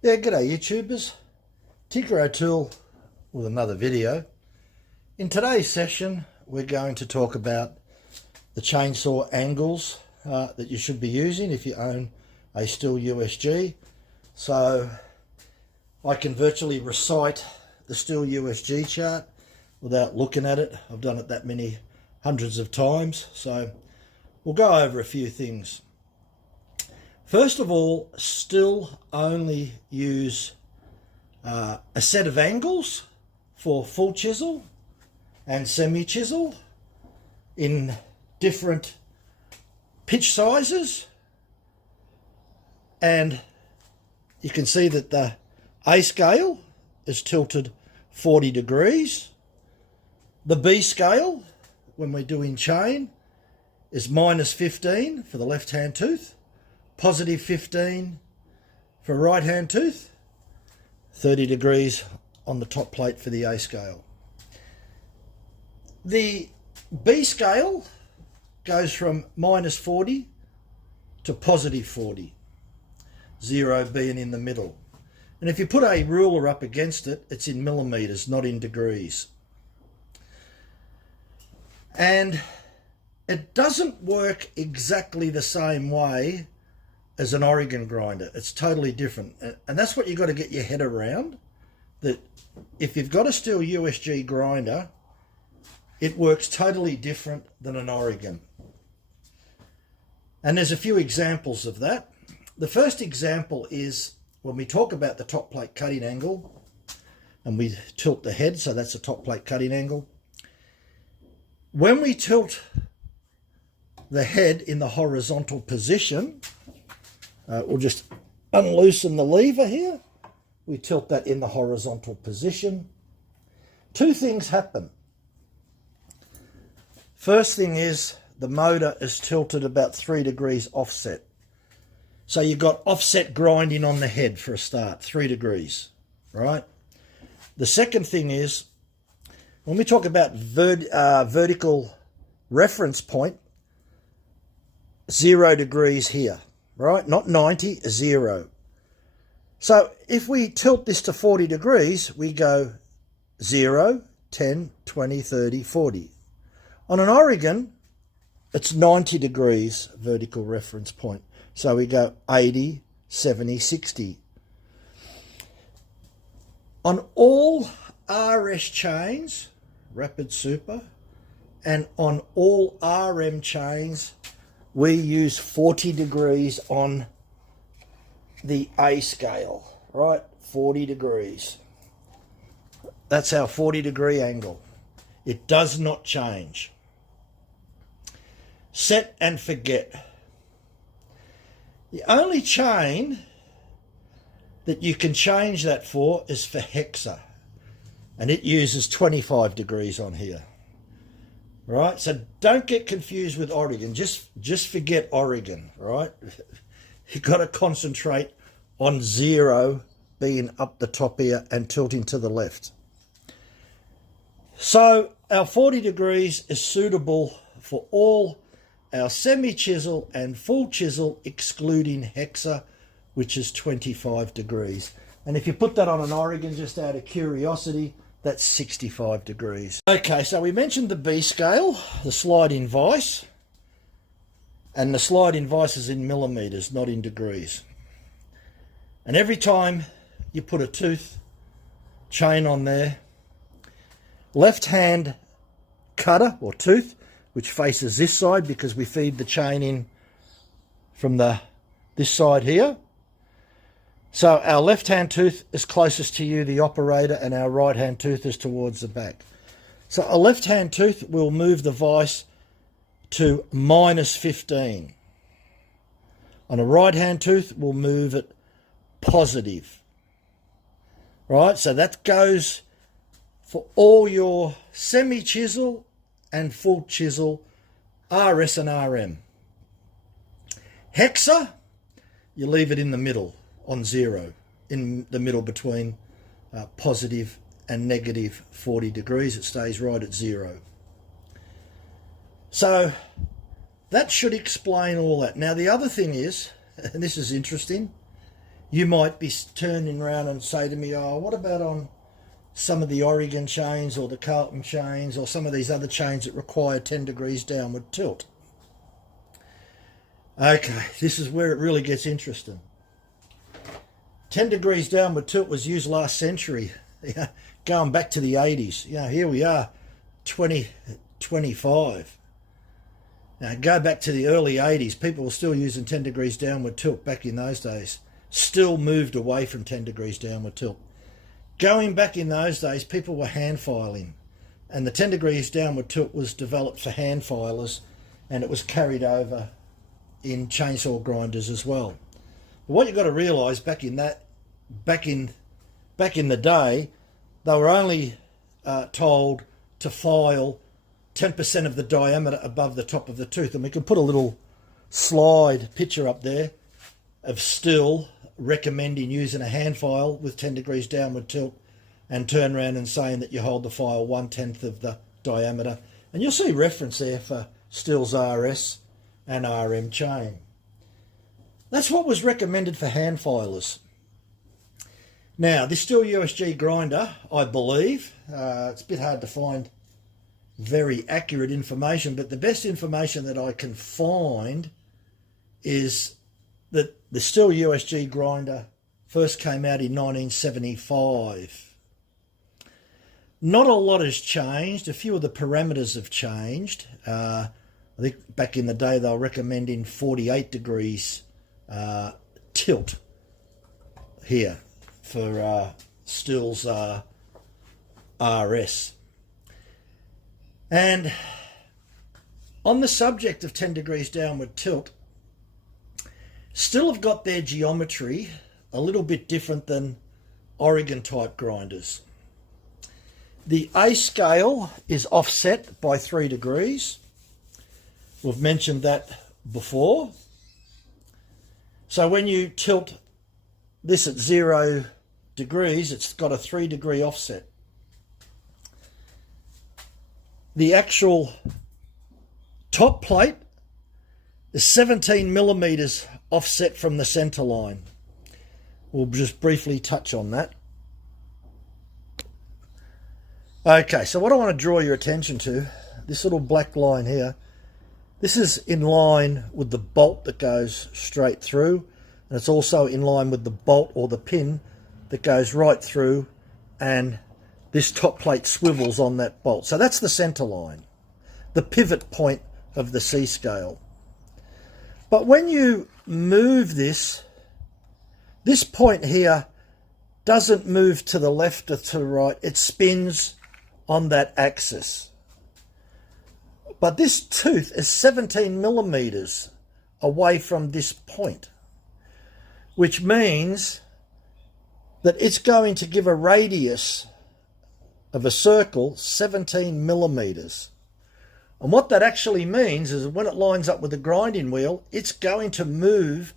Yeah, g'day YouTubers. Tinker O'Toole with another video. In today's session, we're going to talk about the chainsaw angles that you should be using if you own a Stihl USG. So I can virtually recite the Stihl USG chart without looking at it. I've done it that many hundreds of times. So we'll go over a few things. First of all, Stihl only use a set of angles for full chisel and semi chisel in different pitch sizes, and you can see that the A scale is tilted 40 degrees. The B scale, when we're doing chain, is -15 for the left hand tooth, +15 for right hand tooth, 30 degrees on the top plate for the A scale. The B scale goes from -40 to +40, 0 being in the middle. And if you put a ruler up against it, it's in millimeters, not in degrees. And it doesn't work exactly the same way as an Oregon grinder. It's totally different. And that's what you've got to get your head around, that if you've got a Stihl USG grinder, it works totally different than an Oregon. And there's a few examples of that. The first example is when we talk about the top plate cutting angle and we tilt the head, so that's a top plate cutting angle. When we tilt the head in the horizontal position, we'll just unloosen the lever here. We tilt that in the horizontal position. Two things happen. First thing is the motor is tilted about 3 degrees offset. So you've got offset grinding on the head for a start, 3 degrees, right? The second thing is when we talk about vertical reference point, 0 degrees here, right? Not 90, 0. So if we tilt this to 40 degrees, we go 0, 10, 20, 30, 40. On an Oregon, it's 90 degrees vertical reference point. So we go 80, 70, 60. On all RS chains, Rapid Super, and on all RM chains, we use 40 degrees on the A scale, right? 40 degrees. That's our 40 degree angle. It does not change. Set and forget. The only chain that you can change that for is for Hexa, and it uses 25 degrees on here. Right, so don't get confused with Oregon. Just forget Oregon, right? You've got to concentrate on 0 being up the top here and tilting to the left. So our 40 degrees is suitable for all our semi-chisel and full chisel, excluding Hexa, which is 25 degrees. And if you put that on an Oregon, just out of curiosity, that's 65 degrees. Okay, so we mentioned the B scale, the slide-in vise, and the slide-in vise is in millimeters, not in degrees. And every time you put a tooth chain on there, left hand cutter or tooth, which faces this side because we feed the chain in from this side here. So our left-hand tooth is closest to you, the operator, and our right-hand tooth is towards the back. So a left-hand tooth will move the vise to -15. On a right-hand tooth, we'll move it positive. Right, so that goes for all your semi-chisel and full chisel, RS and RM. Hexa, you leave it in the middle, on 0, in the middle between positive and negative 40 degrees. It stays right at 0. So that should explain all that. Now the other thing is, and this is interesting, you might be turning around and say to me, oh, what about on some of the Oregon chains or the Carlton chains or some of these other chains that require 10 degrees downward tilt? Okay, this is where it really gets interesting. 10 degrees downward tilt was used last century, going back to the 80s. Here we are, 2025. Now, go back to the early 80s. People were still using 10 degrees downward tilt back in those days. Still moved away from 10 degrees downward tilt. Going back in those days, people were hand filing. And the 10 degrees downward tilt was developed for hand filers, and it was carried over in chainsaw grinders as well. But what you've got to realise back in the day, they were only told to file 10% of the diameter above the top of the tooth. And we can put a little slide picture up there of Stihl recommending using a hand file with 10 degrees downward tilt and turn around and saying that you hold the file 1/10 of the diameter. And you'll see reference there for Stihl's RS and RM chain. That's what was recommended for hand filers. Now, this Stihl USG grinder, I believe, it's a bit hard to find very accurate information, but the best information that I can find is that the Stihl USG grinder first came out in 1975. Not a lot has changed. A few of the parameters have changed. I think back in the day they were recommending 48 degrees tilt here for Stihl's RS. And on the subject of 10 degrees downward tilt, Stihl have got their geometry a little bit different than Oregon type grinders. The A scale is offset by 3 degrees. We've mentioned that before. So when you tilt this at 0 degrees, it's got a 3 degree offset. The actual top plate is 17 millimeters offset from the center line. We'll just briefly touch on that. Okay, so what I want to draw your attention to, this little black line here, this is in line with the bolt that goes straight through, and it's also in line with the bolt or the pin that goes right through, and this top plate swivels on that bolt. So that's the center line, the pivot point of the C scale. But when you move this point here doesn't move to the left or to the right, it spins on that axis. But this tooth is 17 millimeters away from this point, which means that it's going to give a radius of a circle 17 millimeters. And what that actually means is when it lines up with the grinding wheel, it's going to move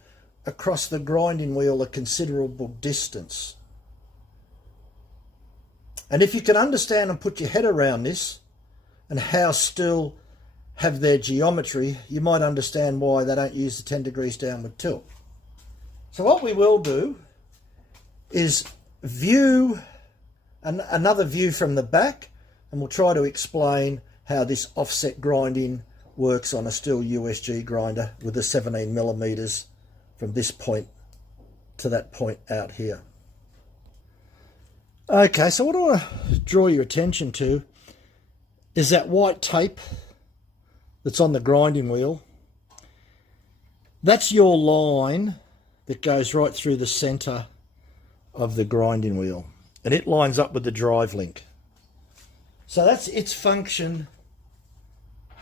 across the grinding wheel a considerable distance. And if you can understand and put your head around this and how Stihl have their geometry, you might understand why they don't use the 10 degrees downward tilt. So what we will do is view another view from the back, and we'll try to explain how this offset grinding works on a Stihl USG grinder with the 17 millimeters from this point to that point out here. Okay, so what I want to draw your attention to is that white tape that's on the grinding wheel. That's your line that goes right through the center of the grinding wheel, and it lines up with the drive link. So that's its function.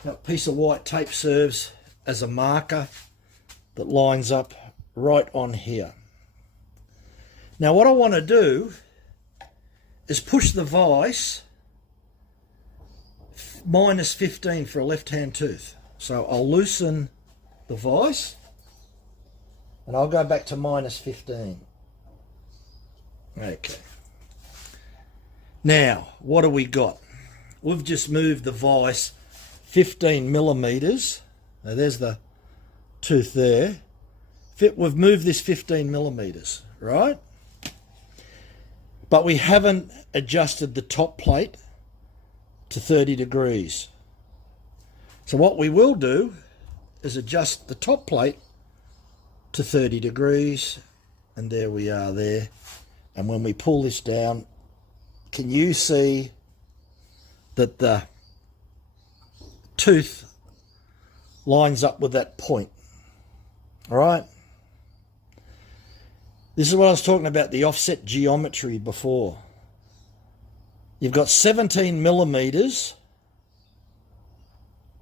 That piece of white tape serves as a marker that lines up right on here. Now what I want to do is push the vise minus 15 for a left-hand tooth. So I'll loosen the vise and I'll go back to minus 15. Okay. Now, what do we got? We've just moved the vise 15 millimeters. Now there's the tooth there. We've moved this 15 millimeters. right? But we haven't adjusted the top plate to 30 degrees. So what we will do is adjust the top plate to 30 degrees, and there we are there. And when we pull this down, can you see that the tooth lines up with that point? All right. This is what I was talking about, the offset geometry before. You've got 17 millimeters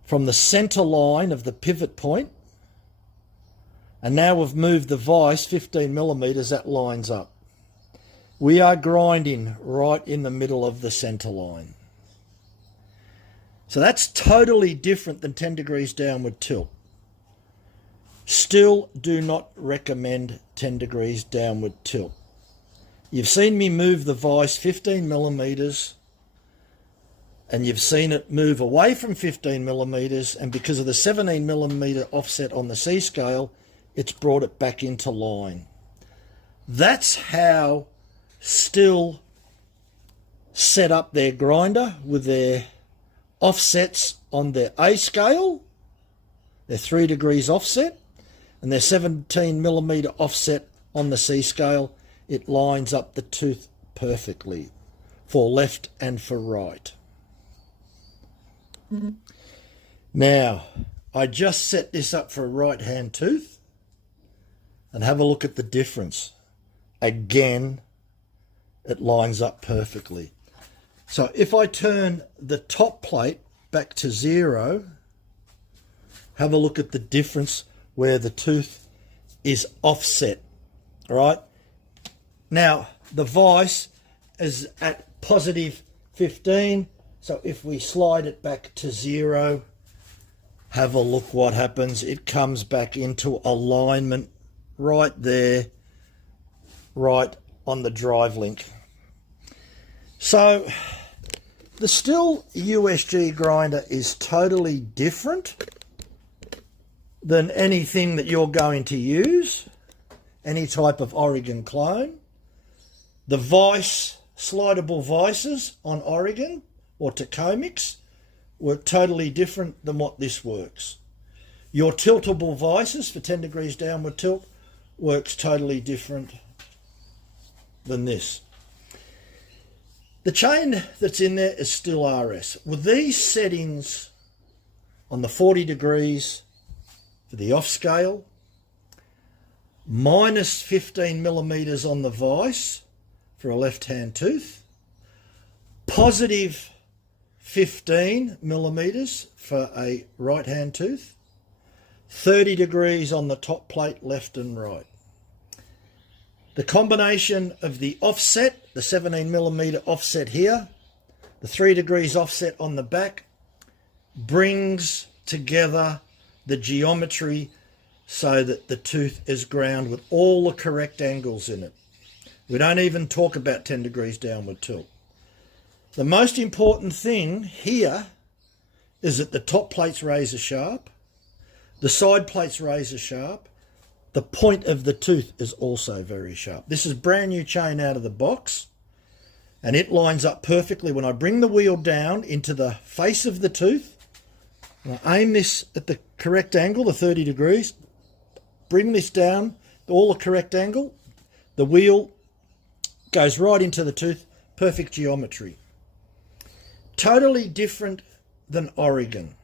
from the center line of the pivot point, and now we've moved the vise 15 millimeters, that lines up. We are grinding right in the middle of the center line. So that's totally different than 10 degrees downward tilt. Still do not recommend 10 degrees downward tilt. You've seen me move the vise 15 millimeters, and you've seen it move away from 15 millimeters, and because of the 17 millimeter offset on the C scale, it's brought it back into line. That's how Stihl set up their grinder with their offsets on their A scale, their 3 degrees offset, and their 17 millimeter offset on the C scale. It lines up the tooth perfectly for left and for right. Mm-hmm. Now, I just set this up for a right hand tooth, and have a look at the difference. Again, it lines up perfectly. So if I turn the top plate back to 0, have a look at the difference where the tooth is offset. All right. Now, the vise is at positive 15. So if we slide it back to 0, have a look what happens. It comes back into alignment right there, right on the drive link. So the Stihl USG grinder is totally different than anything that you're going to use, any type of Oregon clone. The vise, slidable vices on Oregon or Tacomix were totally different than what this works. Your tiltable vices for 10 degrees downward tilt works totally different than this. The chain that's in there is Stihl RS. With these settings on the 40 degrees for the off scale, minus 15 millimeters on the vise for a left-hand tooth, positive 15 millimeters for a right-hand tooth, 30 degrees on the top plate left and right. The combination of the offset, the 17 millimeter offset here, the 3 degrees offset on the back, brings together the geometry so that the tooth is ground with all the correct angles in it. We don't even talk about 10 degrees downward tilt. The most important thing here is that the top plate's razor sharp, the side plate's razor sharp, the point of the tooth is also very sharp. This is brand new chain out of the box, and it lines up perfectly. When I bring the wheel down into the face of the tooth, and I aim this at the correct angle, the 30 degrees, bring this down, all the correct angle, the wheel goes right into the tooth, perfect geometry. Totally different than Oregon.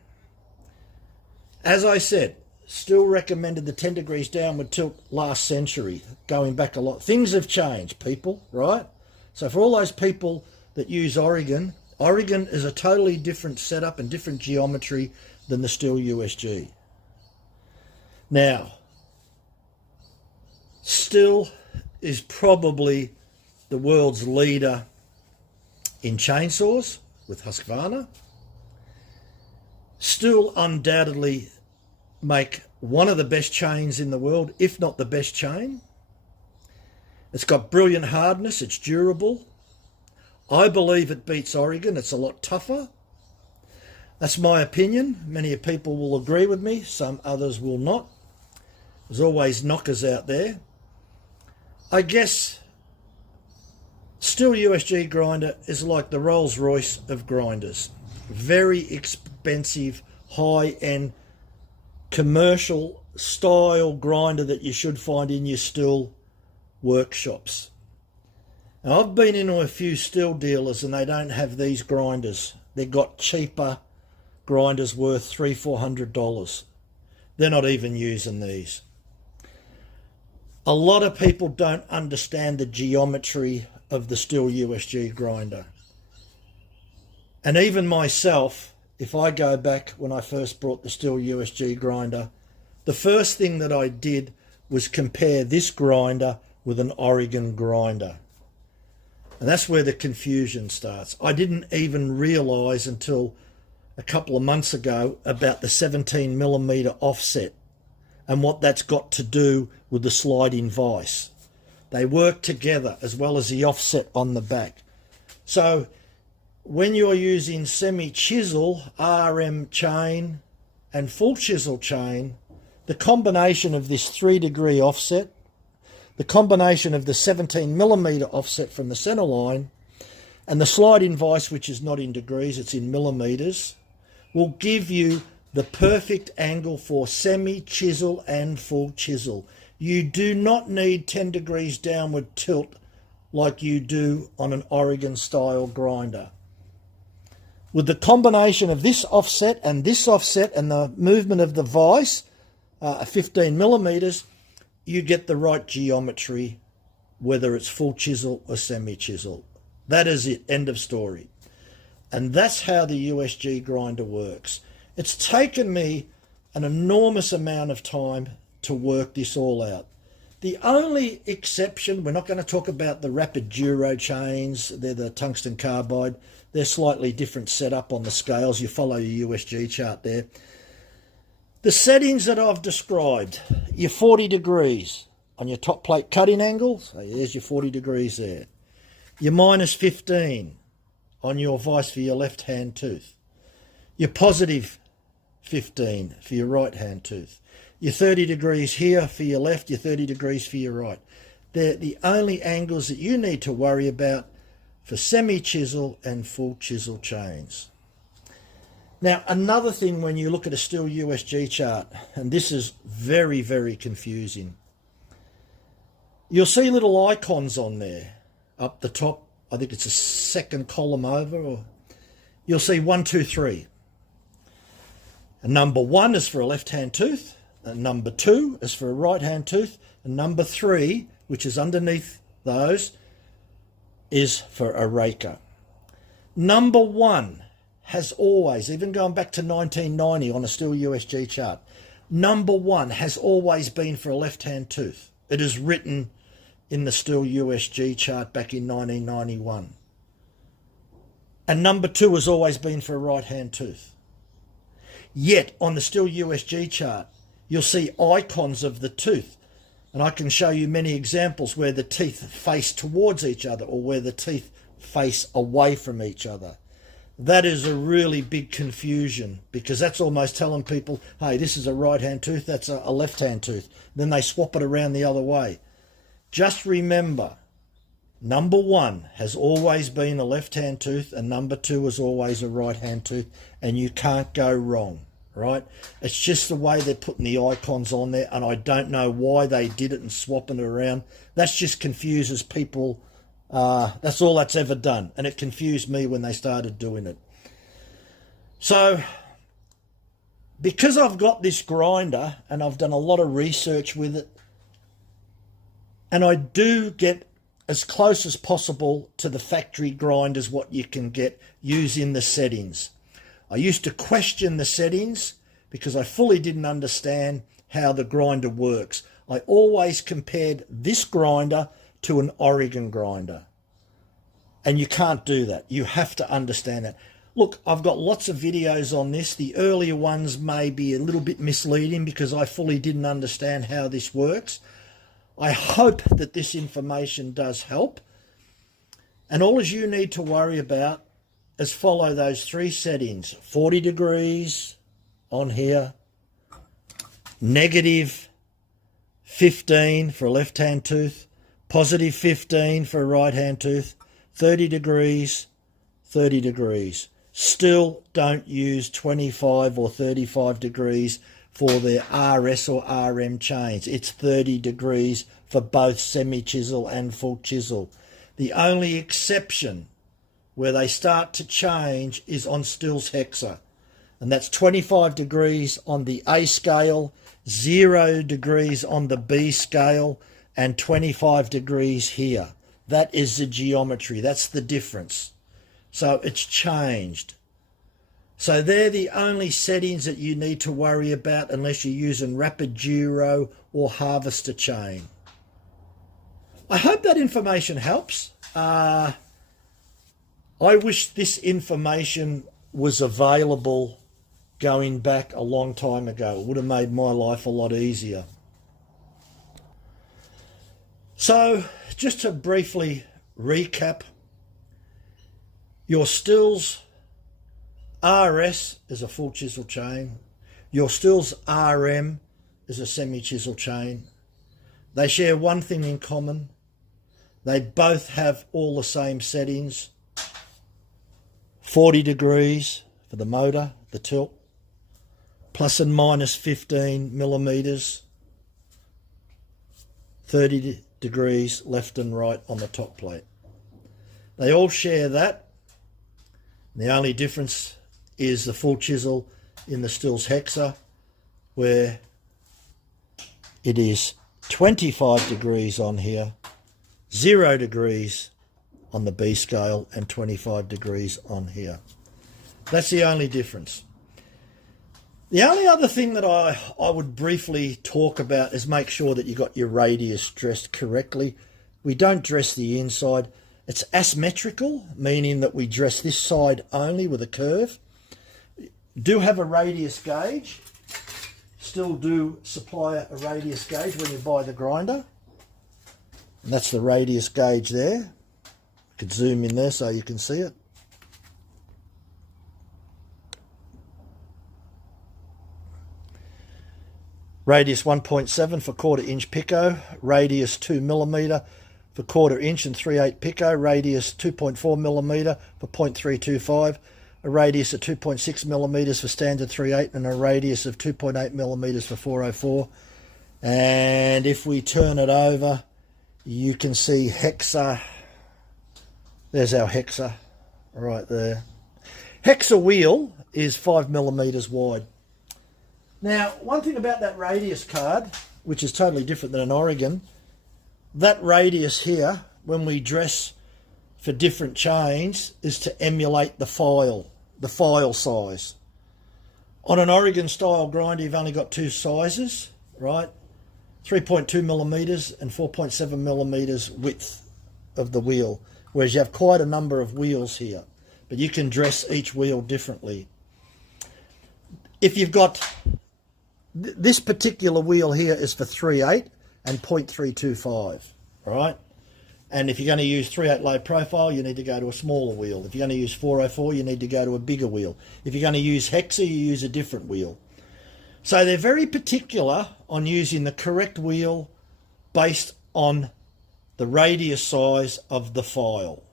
As I said, Stihl recommended the 10 degrees downward tilt last century, going back a lot. Things have changed, people, right? So for all those people that use Oregon, Oregon is a totally different setup and different geometry than the Stihl USG. Now, Stihl is probably the world's leader in chainsaws with Husqvarna. Stihl undoubtedly make one of the best chains in the world, if not the best chain. It's got brilliant hardness, it's durable. I believe it beats Oregon, it's a lot tougher. That's my opinion. Many people will agree with me, some others will not. There's always knockers out there. I guess Stihl USG grinder is like the Rolls Royce of grinders. Very expensive, high-end, commercial style grinder that you should find in your Stihl workshops. Now, I've been into a few Stihl dealers and they don't have these grinders. They've got cheaper grinders worth $300-400. They're not even using these. A lot of people don't understand the geometry of the Stihl USG grinder. And even myself, if I go back when I first brought the Stihl USG grinder, the first thing that I did was compare this grinder with an Oregon grinder. And that's where the confusion starts. I didn't even realise until a couple of months ago about the 17mm offset and what that's got to do with the sliding vise. They work together, as well as the offset on the back. So when you're using semi-chisel, RM chain and full chisel chain, the combination of this 3-degree offset, the combination of the 17mm offset from the center line, and the sliding vise, which is not in degrees, it's in millimeters, will give you the perfect angle for semi-chisel and full chisel. You do not need 10 degrees downward tilt like you do on an Oregon style grinder. With the combination of this offset and the movement of the vise, 15mm, you get the right geometry, whether it's full chisel or semi-chisel. That is it, end of story. And that's how the USG grinder works. It's taken me an enormous amount of time to work this all out. The only exception, we're not going to talk about the rapid duro chains, they're the tungsten carbide. They're slightly different setup on the scales. You follow your USG chart there. The settings that I've described, your 40 degrees on your top plate cutting angle, so there's your 40 degrees there. Your minus 15 on your vise for your left hand tooth. Your positive 15 for your right hand tooth. Your 30 degrees here for your left, your 30 degrees for your right. They're the only angles that you need to worry about for semi-chisel and full chisel chains. Now, another thing when you look at a Stihl USG chart, and this is very, very confusing, you'll see little icons on there up the top. I think it's a second column over, or you'll see 1, 2, 3. And number 1 is for a left-hand tooth, and number 2 is for a right-hand tooth, and number 3, which is underneath those, is for a raker. Number 1 has always, even going back to 1990 on a Stihl USG chart, number 1 has always been for a left-hand tooth. It is written in the Stihl USG chart back in 1991. And number 2 has always been for a right-hand tooth. Yet on the Stihl USG chart, you'll see icons of the tooth. And I can show you many examples where the teeth face towards each other or where the teeth face away from each other. That is a really big confusion, because that's almost telling people, hey, this is a right-hand tooth, that's a left-hand tooth. Then they swap it around the other way. Just remember, number 1 has always been a left-hand tooth and number 2 is always a right-hand tooth, and you can't go wrong, right? It's just the way they're putting the icons on there, and I don't know why they did it and swapping it around. That just confuses people. That's all that's ever done, and it confused me when they started doing it. So because I've got this grinder and I've done a lot of research with it, and I do get as close as possible to the factory grinders what you can get using the settings. I used to question the settings because I fully didn't understand how the grinder works. I always compared this grinder to an Oregon grinder. And you can't do that. You have to understand that. Look, I've got lots of videos on this. The earlier ones may be a little bit misleading because I fully didn't understand how this works. I hope that this information does help. And all you need to worry about is follow those 3 settings. 40 degrees on here. Negative 15 for a left-hand tooth. positive 15 for a right hand tooth, 30 degrees, 30 degrees. Still don't use 25 or 35 degrees for their RS or RM chains. It's 30 degrees for both semi-chisel and full chisel. The only exception where they start to change is on Stihl's Hexa, and that's 25 degrees on the A scale, 0 degrees on the B scale, and 25 degrees here. That is the geometry. That's the difference. So it's changed. So they're the only settings that you need to worry about unless you're using rapid gyro or harvester chain. I hope that information helps. I wish this information was available going back a long time ago. It would have made my life a lot easier. So just to briefly recap, your Stihl's RS is a full chisel chain. Your Stihl's RM is a semi-chisel chain. They share one thing in common. They both have all the same settings. 40 degrees for the motor, the tilt, plus and minus 15 millimeters, 30 degrees left and right on the top plate. They all share that. The only difference is the full chisel in the Stihl's Hexa, where it is 25 degrees on here, 0 degrees on the B scale, and 25 degrees on here. That's the only difference. The only other thing that I would briefly talk about is make sure that you got your radius dressed correctly. We don't dress the inside. It's asymmetrical, meaning that we dress this side only with a curve. Do have a radius gauge. Still do supply a radius gauge when you buy the grinder. And that's the radius gauge there. I could zoom in there so you can see it. Radius 1.7 for 1/4 inch pico, radius 2 millimeter for 1/4 inch and 3/8 pico, radius 2.4 millimeter for 0.325, a radius of 2.6 millimeters for standard 3/8, and a radius of 2.8 millimeters for 404. And if we turn it over, you can see Hexa. There's our Hexa right there. Hexa wheel is 5 millimeters wide. Now, one thing about that radius card, which is totally different than an Oregon, that radius here, when we dress for different chains, is to emulate the file size. On an Oregon style grinder, you've only got two sizes, right? 3.2 millimeters and 4.7 millimeters width of the wheel, whereas you have quite a number of wheels here, but you can dress each wheel differently. If you've got this particular wheel here is for 3/8 and 0.325, right? And if you're going to use 3/8 low profile, you need to go to a smaller wheel. If you're going to use 404, you need to go to a bigger wheel. If you're going to use Hexa, you use a different wheel. So they're very particular on using the correct wheel based on the radius size of the file.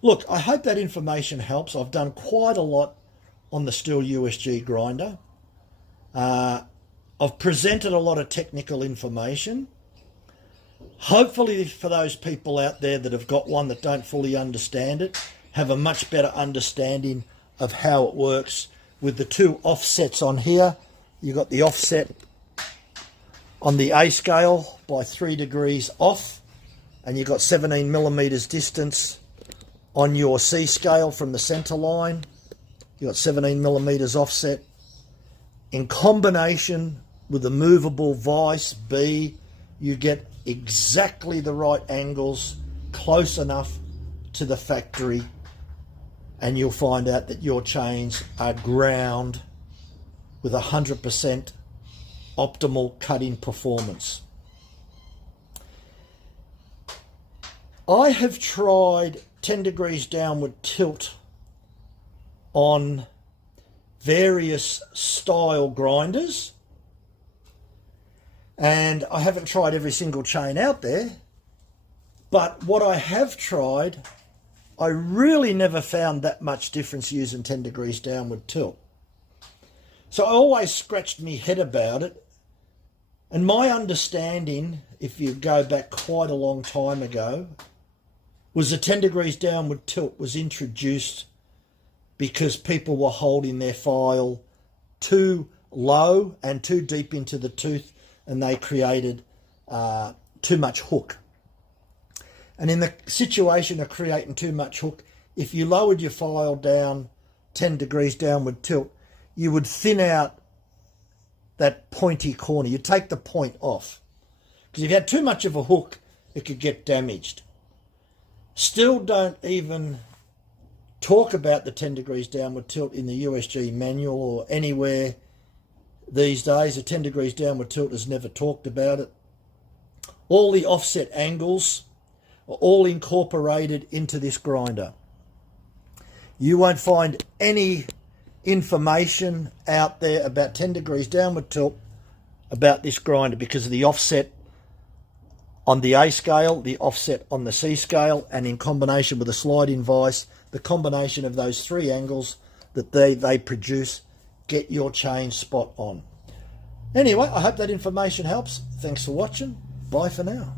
Look, I hope that information helps. I've done quite a lot on the Stihl USG grinder. I've presented a lot of technical information. Hopefully for those people out there that have got one that don't fully understand it, have a much better understanding of how it works with the two offsets on here. You've got the offset on the A scale by 3 degrees off, and you've got 17 millimeters distance on your C scale from the center line. You've got 17 millimeters offset. In combination with the movable vise B, you get exactly the right angles, close enough to the factory, and you'll find out that your chains are ground with 100% optimal cutting performance. I have tried 10 degrees downward tilt on various style grinders, and I haven't tried every single chain out there, But what I have tried, I really never found that much difference using 10 degrees downward tilt. So I always scratched my head about it. And my understanding, if you go back quite a long time ago, was the 10 degrees downward tilt was introduced because people were holding their file too low and too deep into the tooth, and they created too much hook. And in the situation of creating too much hook, if you lowered your file down 10 degrees downward tilt, you would thin out that pointy corner. You take the point off. Because if you had too much of a hook, it could get damaged. Still don't even talk about the 10 degrees downward tilt in the USG manual or anywhere these days. The 10 degrees downward tilt has never talked about it. All the offset angles are all incorporated into this grinder. You won't find any information out there about 10 degrees downward tilt about this grinder because of the offset on the A scale, the offset on the C scale, and in combination with the sliding vise, the combination of those three angles that they produce get your change spot on. Anyway, I hope that information helps. Thanks for watching. Bye for now.